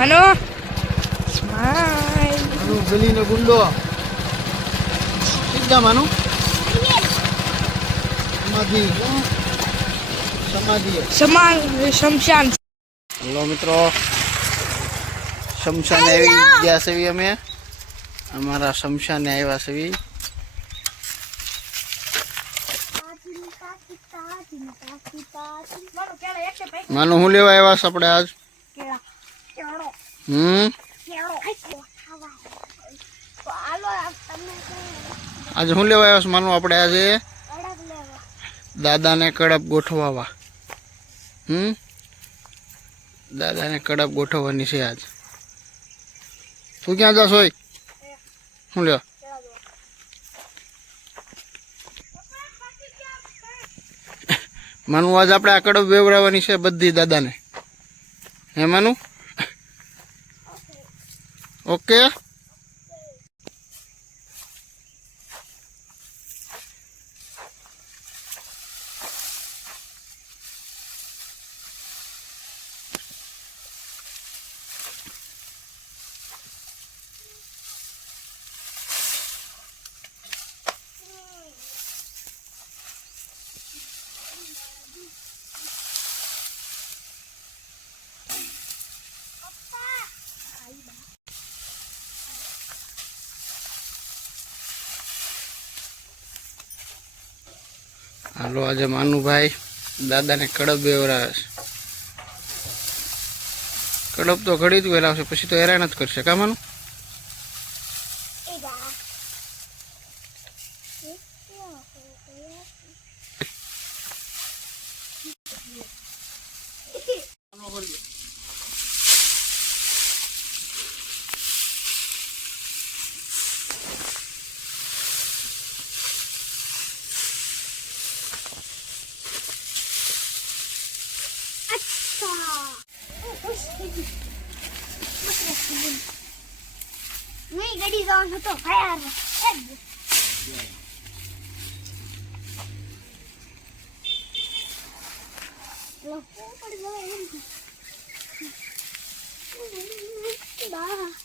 Mano, smile. Manu beli na gundo. Tiga Manu. Samadhi. Samadhi. Shamshan. Hello મિત્રો. શમશાન આવી ગયા છે અમે. અમારા શમશાન આવ્યા છે. માનું હું લેવા આવ્યા છે આપણે આજ? આજે હું લેવા આવ્યા છે માનું આપણે આજે? દાદાને કડપ ગોઠવાવા. દાદાને કડપ ગોઠવવાની છે આજ. તું ક્યાં જાસ હોય? શું લ્યો? માનું આજ આપણે આ કડપ વેવડાવવાની છે બધી દાદાને. હે માનું? ઓકે. હાલો આજે માનુભાઈ દાદાને કડપ બેવરાવે છે. કડપ તો ઘડી જ વેલાવશે, પછી તો હેરાન જ કરશે. કા માનું? नहीं गड़ी जाओ तो फायर लो पड़ जाए